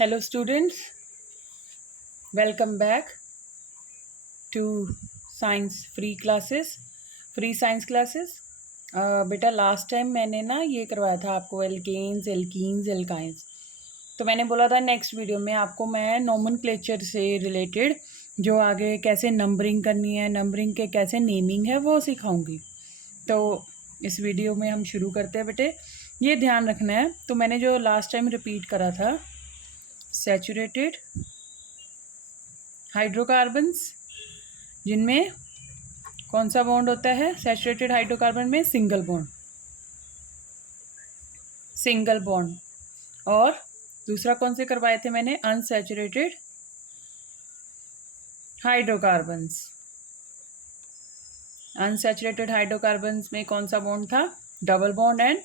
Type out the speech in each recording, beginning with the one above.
Hello students, welcome back to free science classes. बेटा last time मैंने ना ये करवाया था आपको एल्केन्स एल्कीन्स एल्काइंस। तो मैंने बोला था नेक्स्ट वीडियो में आपको मैं नोमेनक्लेचर से रिलेटेड जो आगे कैसे नंबरिंग करनी है, नंबरिंग के कैसे नेमिंग है वो सिखाऊंगी। तो इस वीडियो में हम शुरू करते हैं बेटे। ये ध्यान रखना है, तो मैंने जो लास्ट टाइम रिपीट करा था, सैचुरेटेड हाइड्रोकार्बन्स जिनमें कौन सा बॉन्ड होता है, सैचुरेटेड हाइड्रोकार्बन में सिंगल बॉन्ड। और दूसरा कौन से करवाए थे मैंने, अनसैचुरेटेड हाइड्रोकार्बन्स। अनसैचुरेटेड हाइड्रोकार्बन्स में कौन सा बॉन्ड था, double bond and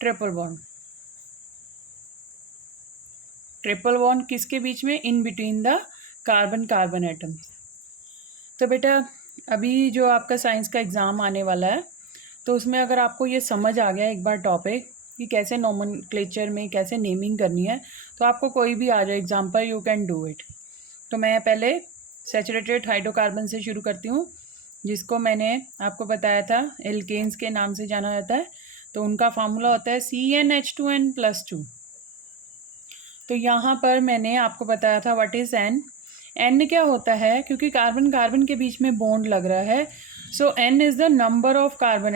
triple bond. Triple bond किसके बीच में, in between the carbon carbon atom. तो बेटा अभी जो आपका साइंस का एग्ज़ाम आने वाला है, तो उसमें अगर आपको ये समझ आ गया एक बार टॉपिक कि कैसे नोमेनक्लेचर में कैसे नेमिंग करनी है, तो आपको कोई भी आ जाए example, you can do it. तो मैं पहले सैचुरेटेड हाइड्रोकार्बन से शुरू करती हूँ, जिसको मैंने आपको बताया था एल्केन्स के नाम से जाना जाता है। तो उनका फार्मूला होता है CnH2n+2। तो यहाँ पर मैंने आपको बताया था व्हाट इज़ एन। एन क्या होता है, क्योंकि कार्बन कार्बन के बीच में बॉन्ड लग रहा है, so n is the number of carbon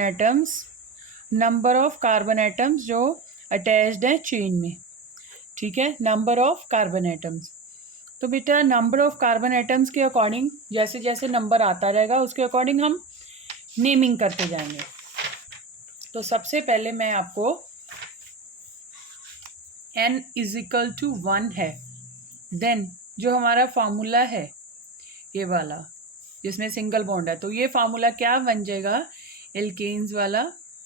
atoms जो अटैच्ड है चेन में। ठीक है, नंबर ऑफ कार्बन एटम्स। तो बेटा नंबर ऑफ कार्बन एटम्स के अकॉर्डिंग जैसे जैसे नंबर आता रहेगा उसके अकॉर्डिंग हम नेमिंग करते जाएंगे। तो सबसे पहले मैं आपको n = 1 है, देन जो हमारा फार्मूला है ये वाला जिसमें सिंगल बॉन्ड है, तो ये फार्मूला क्या बन जाएगा, एल्केन्स वाला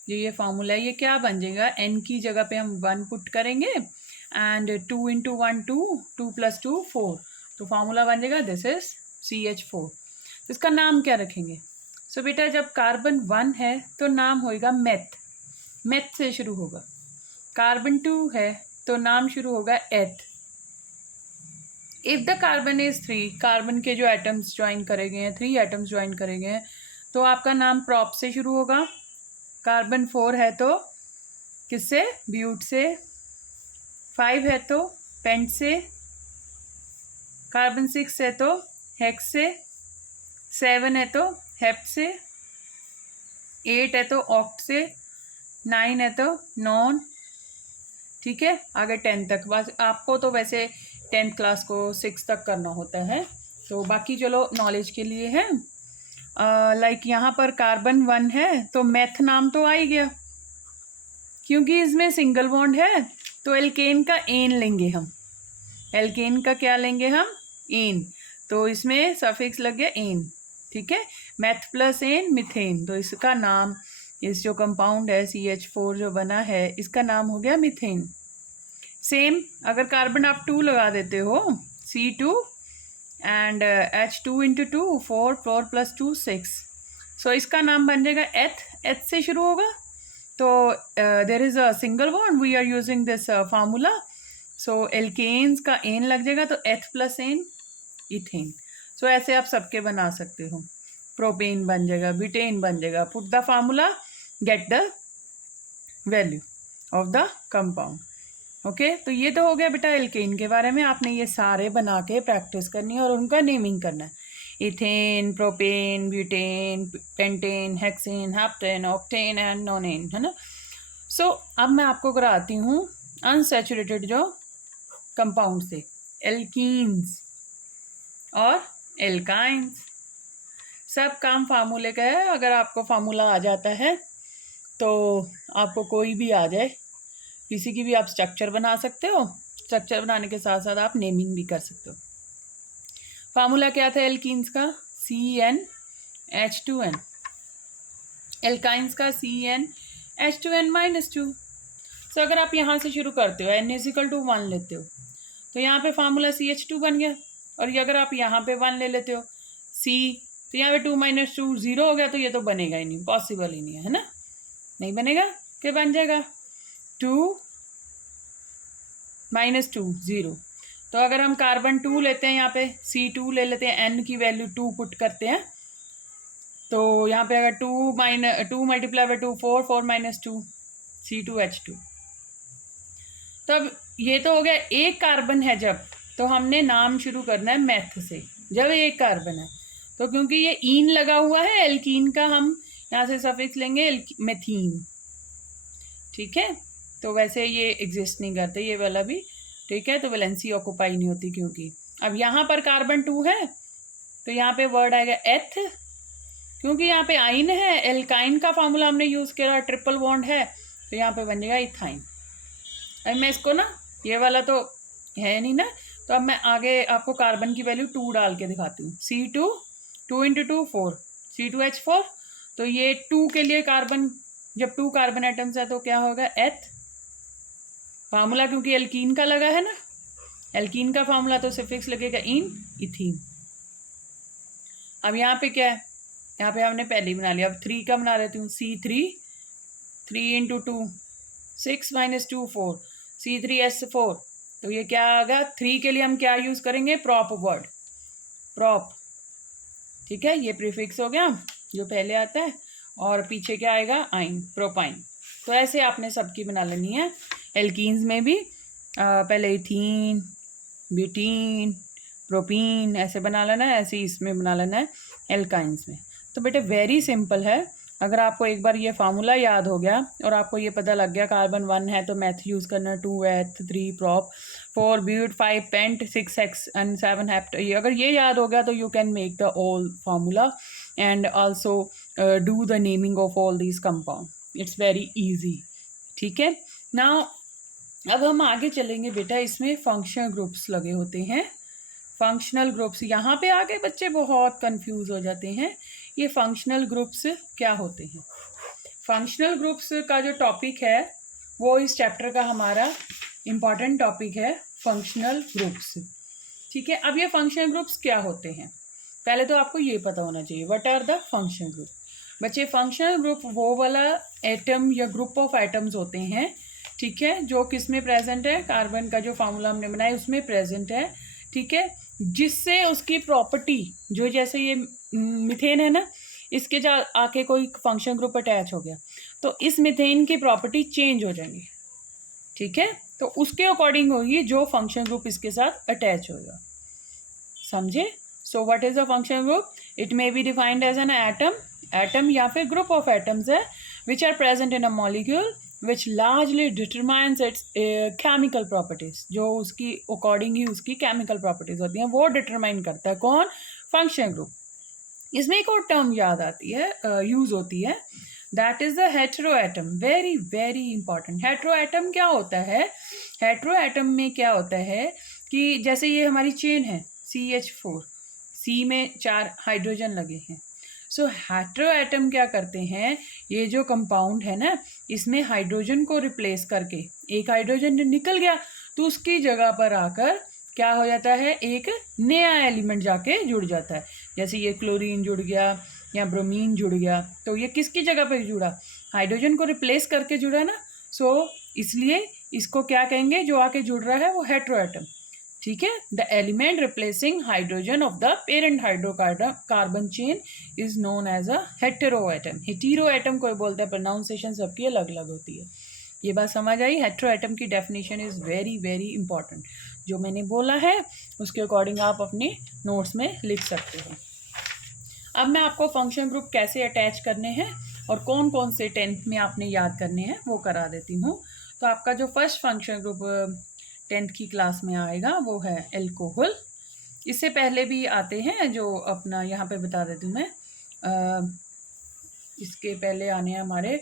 जो ये फार्मूला है ये क्या बन जाएगा, n की जगह पे हम 1 पुट करेंगे एंड 2 × 1 2, 2 + 2 4, तो फार्मूला बन जाएगा दिस इज CH4। तो इसका नाम क्या रखेंगे। सो बेटा जब कार्बन 1 है तो नाम होएगा मेथ से शुरू होगा। कार्बन 2 है तो नाम शुरू होगा एथ। If the carbon is 3, carbon के जो एटम्स ज्वाइन करे गए हैं, 3 एटम्स ज्वाइन करे गए हैं, तो आपका नाम प्रॉप से शुरू होगा। कार्बन 4 है तो किससे, ब्यूट से। 5 है तो पेंट से। कार्बन 6 है तो हेक्स से। 7 है तो हेप्ट से। 8 है तो ऑक्ट से। 9 है तो नॉन। ठीक है, आगे 10 तक। बस आपको तो वैसे 10th क्लास को 6 तक करना होता है, तो बाकी चलो नॉलेज के लिए है। लाइक यहाँ पर कार्बन 1 है तो मेथ नाम तो आ ही गया, क्योंकि इसमें सिंगल बॉन्ड है। तो एल्केन का एन लेंगे हम, एल्केन का क्या लेंगे हम, एन। तो इसमें सफिक्स लग गया एन। ठीक है, मेथ प्लस एन मिथेन, तो इसका नाम, इस जो कंपाउंड है CH4 जो बना है, इसका नाम हो गया मिथेन। सेम अगर कार्बन आप 2 लगा देते हो, C2 एंड H2 × 2 4, 4 + 2 6, सो इसका नाम बन जाएगा एथ से शुरू होगा। तो there is a single bond, we are using this formula, so alkenes का एन लग जाएगा, तो एथ प्लस एन इथेन। सो ऐसे आप सबके बना सकते हो, प्रोपेन बन जाएगा, ब्यूटेन बन जाएगा। Put the formula, get the value of the compound. Okay, तो ये तो हो गया बेटा एल्केन के बारे में। आपने ये सारे बना के प्रैक्टिस करनी है और उनका नेमिंग करना है, ethane, propane, butane, pentane, hexane, heptane, octane and नोनेन, है ना। सो अब मैं आपको कराती हूँ अनसैचुरेटेड जो कंपाउंड से, एल्कीन्स और एल्काइंस। सब काम फार्मूले का है, अगर आपको फार्मूला आ जाता है तो आपको कोई भी आ जाए, किसी की भी आप स्ट्रक्चर बना सकते हो। स्ट्रक्चर बनाने के साथ साथ आप नेमिंग भी कर सकते हो। फार्मूला क्या था एल्कीन्स का, CnH2n। एल्काइंस का CnH2n-2। सो अगर आप यहाँ से शुरू करते हो, n = 1 लेते हो, तो यहाँ पे फार्मूला CH2 बन गया। और ये अगर आप यहाँ पे 1 ले लेते हो C, तो यहाँ पे 2 - 2 0 हो गया, तो ये तो बनेगा ही नहीं, पॉसिबल ही नहीं है ना, नहीं बनेगा। क्या बन जाएगा, 2 - 2 0, तो अगर हम कार्बन 2 लेते हैं, यहाँ पे C2 ले लेते हैं, N की वैल्यू 2 पुट करते हैं, तो यहाँ पे अगर 2 मल्टीप्लाई बाई 2 4 4 माइनस 2 C2H2। तो अब ये तो हो गया एक कार्बन है जब, तो हमने नाम शुरू करना है मैथ से। जब एक कार्बन है तो क्योंकि ये ईन लगा हुआ है एल्कीन का, हम यहाँ से सफिक्स लेंगे मेथीन। ठीक है, तो वैसे ये एग्जिस्ट नहीं करते ये वाला भी। ठीक है, तो वैलेंसी ऑक्यूपाई नहीं होती क्योंकि अब यहाँ पर कार्बन 2 है तो यहाँ पे वर्ड आएगा एथ, क्योंकि यहाँ पे आइन है, एल्काइन का फॉर्मूला हमने यूज़ किया, ट्रिपल बॉन्ड है, तो यहाँ पे बन जाएगा इथाइन। अब मैं इसको ना, ये वाला तो है नहीं ना, तो अब मैं आगे आपको कार्बन की वैल्यू 2 डाल के दिखाती हूँ। C2 2 × 2 4 C2H4। तो ये 2 के लिए कार्बन, जब 2 कार्बन एटम्स है तो क्या होगा एथ फार्मूला, क्योंकि एल्कीन का लगा है ना, एल्कीन का फार्मूला तो सफिक्स लगेगा इन इथीन। अब यहाँ पे क्या है, यहाँ पे हमने पहले ही बना लिया, अब 3 का बना लेती हूँ। C3 3 × 2 6 - 2 4 C3H4। तो ये क्या आएगा, 3 के लिए हम क्या यूज़ करेंगे, प्रॉप वर्ड, प्रॉप। ठीक है, ये प्रीफिक्स हो गया जो पहले आता है, और पीछे क्या आएगा, आइन, प्रोपाइन। तो ऐसे आपने सबकी बना लेनी है। एल्कीन्स में भी पहले इथीन, ब्यूटीन, प्रोपीन ऐसे बना लेना है, ऐसे इसमें बना लेना है एल्काइंस में। तो बेटे वेरी सिंपल है, अगर आपको एक बार ये फार्मूला याद हो गया और आपको ये पता लग गया कार्बन 1 है तो मैथ यूज़ करना, 2 eth, 3 prop, 4 but, 5 pent, 6 hex and 7 hept. ये अगर ये याद हो गया तो you can make the all formula and also do the naming of all these compound, it's very easy. ठीक है, नाउ अब हम आगे चलेंगे बेटा, इसमें फंक्शनल ग्रुप्स लगे होते हैं। फंक्शनल ग्रुप्स, यहाँ पे आके बच्चे बहुत कंफ्यूज हो जाते हैं, ये फंक्शनल ग्रुप्स क्या होते हैं। फंक्शनल ग्रुप्स का जो टॉपिक है वो इस चैप्टर का हमारा इम्पॉर्टेंट टॉपिक है, फंक्शनल ग्रुप्स। ठीक है, अब ये फंक्शनल ग्रुप्स क्या होते हैं, पहले तो आपको ये पता होना चाहिए, what are the functional group. बच्चे फंक्शनल ग्रुप वो वाला एटम या ग्रुप ऑफ एटम्स होते हैं, ठीक है, जो किस में प्रेजेंट है, कार्बन का जो फार्मूला हमने बनाया उसमें प्रेजेंट है। ठीक है, जिससे उसकी प्रॉपर्टी, जो जैसे ये मीथेन है ना, इसके जा आके कोई फंक्शन ग्रुप अटैच हो गया तो इस मीथेन की प्रॉपर्टी चेंज हो जाएंगी। ठीक है, तो उसके अकॉर्डिंग होगी जो फंक्शन ग्रुप इसके साथ अटैच होगा, समझे। So what is a function group, it may be defined as an atom या फिर ग्रुप ऑफ एटम्स है which are present in a molecule which largely determines its chemical properties, जो उसकी according ही उसकी केमिकल प्रॉपर्टीज होती हैं वो determine करता है कौन, फंक्शन ग्रुप। इसमें एक और टर्म याद आती है, यूज होती है, that is the hetero atom, very very important. Hetero atom क्या होता है, हेटेरो एटम में क्या होता है कि जैसे ये हमारी चेन है CH4, C में 4 हाइड्रोजन लगे हैं। सो हेटेरो एटम क्या करते हैं, ये जो कंपाउंड है ना, इसमें हाइड्रोजन को रिप्लेस करके, एक हाइड्रोजन निकल गया तो उसकी जगह पर आकर क्या हो जाता है, एक नया एलिमेंट जाके जुड़ जाता है। जैसे ये क्लोरीन जुड़ गया या ब्रोमीन जुड़ गया, तो ये किसकी जगह पे जुड़ा, हाइड्रोजन को रिप्लेस करके जुड़ा ना। सो इसलिए इसको क्या कहेंगे, जो आके जुड़ रहा है वो हेटेरो एटम। ठीक है, the element replacing hydrogen of the parent hydrocarbon chain is known as a hetero atom. Hetero atom कोई बोलता है, प्रोनाउंसिएशन सबकी अलग अलग होती है। ये बात समझ आई, हेटेरो एटम की definition is very very important, जो मैंने बोला है उसके अकॉर्डिंग आप अपने नोट्स में लिख सकते हो। अब मैं आपको फंक्शन ग्रुप कैसे अटैच करने हैं और कौन कौन से 10th में आपने याद करने हैं वो करा देती हूँ। तो आपका जो फर्स्ट फंक्शन ग्रुप 10th की क्लास में आएगा वो है एल्कोहल। इससे पहले भी आते हैं जो अपना यहाँ पे बता देती हूँ मैं, इसके पहले आने हैं हमारे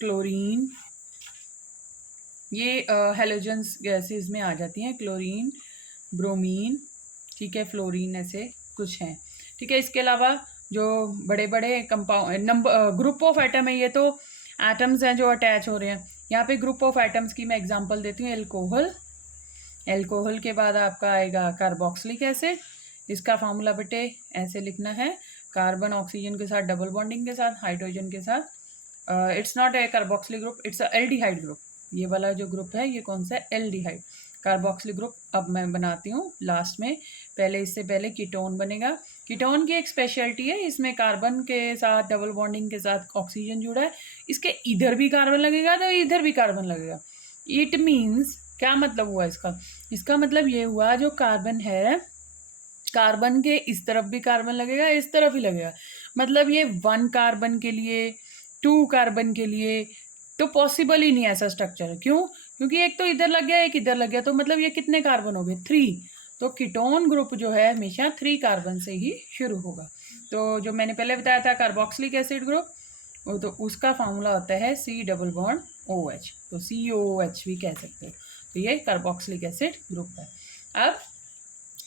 क्लोरीन, ये हेलोजेंस गैसेस में आ जाती हैं, क्लोरीन, ब्रोमीन, ठीक है, फ्लोरीन, ऐसे कुछ हैं। ठीक है, इसके अलावा जो बड़े बड़े कंपाउंड ग्रुप ऑफ एटम है, ये तो एटम्स हैं जो अटैच हो रहे हैं। यहाँ पे ग्रुप ऑफ एटम्स की मैं एग्जांपल देती हूँ, एल्कोहल। एल्कोहल के बाद आपका आएगा कार्बोक्सिलिक एसिड, इसका फार्मूला बेटे ऐसे लिखना है, कार्बन ऑक्सीजन के साथ डबल बॉन्डिंग के साथ हाइड्रोजन के साथ, it's not a carboxylic group, it's a aldehyde group. ये वाला जो ग्रुप है ये कौन सा है, एल्डिहाइड। कार्बोक्सिल ग्रुप अब मैं बनाती हूँ लास्ट में। पहले इससे पहले कीटोन बनेगा। कीटोन की एक स्पेशलिटी है, इसमें कार्बन के साथ डबल बॉन्डिंग के साथ ऑक्सीजन जुड़ा है। इसके इधर भी कार्बन लगेगा तो इधर भी कार्बन लगेगा। इट मीन्स क्या मतलब हुआ इसका? इसका मतलब ये हुआ जो कार्बन है, कार्बन के इस तरफ भी कार्बन लगेगा, इस तरफ भी लगेगा। मतलब ये 1 कार्बन के लिए, 2 कार्बन के लिए तो पॉसिबल ही नहीं ऐसा स्ट्रक्चर। क्यों? क्योंकि एक तो इधर लग गया, एक इधर लग गया, तो मतलब ये कितने कार्बन हो गए? 3। तो कीटोन ग्रुप जो है हमेशा 3 कार्बन से ही शुरू होगा। तो जो मैंने पहले बताया था कार्बोक्सिलिक एसिड ग्रुप, वो तो उसका फार्मूला होता है C डबल बॉन्ड OH, तो COOH भी कह सकते हो। तो ये कार्बोक्सिलिक एसिड ग्रुप है। अब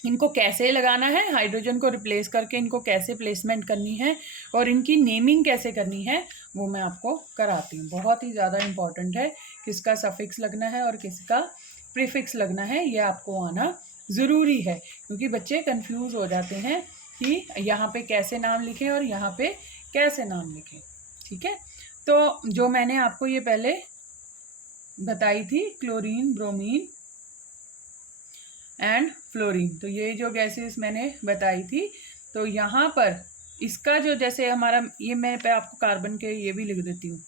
इनको कैसे लगाना है, हाइड्रोजन को रिप्लेस करके इनको कैसे प्लेसमेंट करनी है और इनकी नेमिंग कैसे करनी है, वो मैं आपको कराती हूँ। बहुत ही ज़्यादा इम्पॉर्टेंट है, किसका सफिक्स लगना है और किसका प्रीफिक्स लगना है, ये आपको आना ज़रूरी है। क्योंकि बच्चे कंफ्यूज हो जाते हैं कि यहाँ पे कैसे नाम लिखें और यहाँ पे कैसे नाम लिखें। ठीक है, तो जो मैंने आपको ये पहले बताई थी, क्लोरीन, ब्रोमीन एंड फ्लोरीन, तो ये जो गैसेस मैंने बताई थी, तो यहाँ पर इसका जो जैसे हमारा ये, मैं पे आपको कार्बन के ये भी लिख देती हूँ,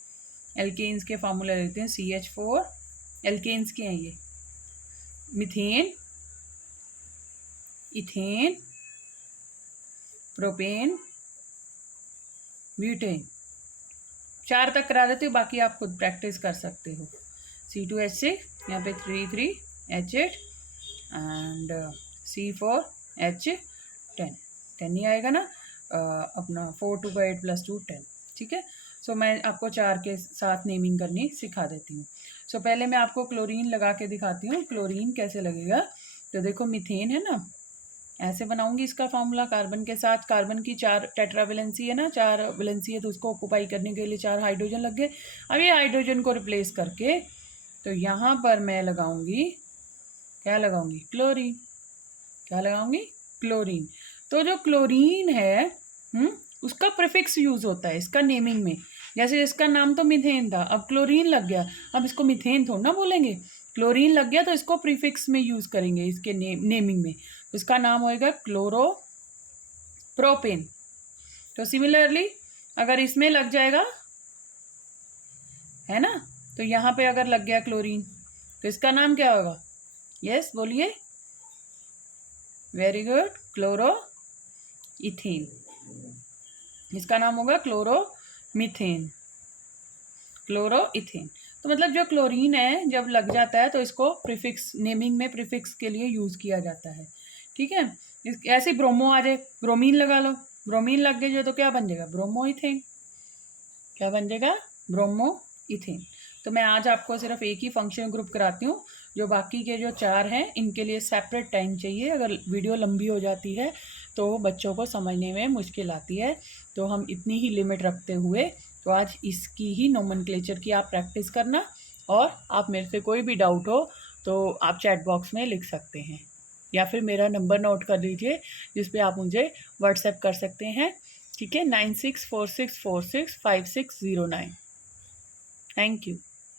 एल्केन्स के फार्मूला लिखते हैं। CH4 एल्केन्स के हैं ये, मीथेन, इथेन, प्रोपेन, ब्यूटेन। 4 तक करा देती हूँ, बाकी आप खुद प्रैक्टिस कर सकते हो। C2H6, यहाँ पे 3H8 एंड C4H10, 10 ही आएगा ना, अपना 4 2 का 8 + 2 10। ठीक है, सो मैं आपको 4 के साथ नेमिंग करनी सिखा देती हूँ। सो पहले मैं आपको क्लोरीन लगा के दिखाती हूँ, क्लोरीन कैसे लगेगा। तो देखो मीथेन है ना, ऐसे बनाऊंगी इसका फार्मूला। कार्बन के साथ, कार्बन की 4 टेट्रावेलेंसी है ना, 4 वैलेंसी है, तो उसको ऑक्यूपाई करने के लिए 4 हाइड्रोजन लग गए। अब ये हाइड्रोजन को रिप्लेस करके तो यहाँ पर मैं लगाऊंगी, क्या लगाऊंगी? क्लोरीन। क्या लगाऊंगी? क्लोरीन। तो जो क्लोरीन है उसका प्रीफिक्स यूज होता है इसका नेमिंग में। जैसे इसका नाम तो मीथेन था, अब क्लोरीन लग गया, अब इसको मीथेन थोड़ा ना बोलेंगे, क्लोरीन लग गया तो इसको प्रीफिक्स में यूज करेंगे इसके नेमिंग में। तो इसका नाम होएगा क्लोरो प्रोपेन। तो सिमिलरली अगर इसमें लग जाएगा, है ना, तो यहाँ पे अगर लग गया क्लोरीन, तो इसका नाम क्या होगा? यस बोलिए, वेरी गुड, क्लोरो इथेन। इसका नाम होगा क्लोरो मीथेन, क्लोरो इथेन। तो मतलब जो क्लोरीन है जब लग जाता है तो इसको प्रीफिक्स, नेमिंग में प्रीफिक्स के लिए यूज किया जाता है। ठीक है, ऐसे ब्रोमो आ जाए, ब्रोमीन लगा लो, ब्रोमीन लग गए जो तो क्या बन जाएगा? Bromo ethane. क्या बन जाएगा? Bromo ethane. तो मैं आज आपको सिर्फ एक ही फंक्शन ग्रुप कराती हूँ, जो बाकी के जो 4 हैं इनके लिए सेपरेट टाइम चाहिए। अगर वीडियो लंबी हो जाती है तो बच्चों को समझने में मुश्किल आती है, तो हम इतनी ही लिमिट रखते हुए तो आज इसकी ही नोमेनक्लेचर की आप प्रैक्टिस करना। और आप मेरे से कोई भी डाउट हो तो आप चैट बॉक्स में लिख सकते हैं, या फिर मेरा नंबर नोट कर लीजिए जिस पे आप मुझे व्हाट्सएप कर सकते हैं। ठीक है, 9646465609। Thank you.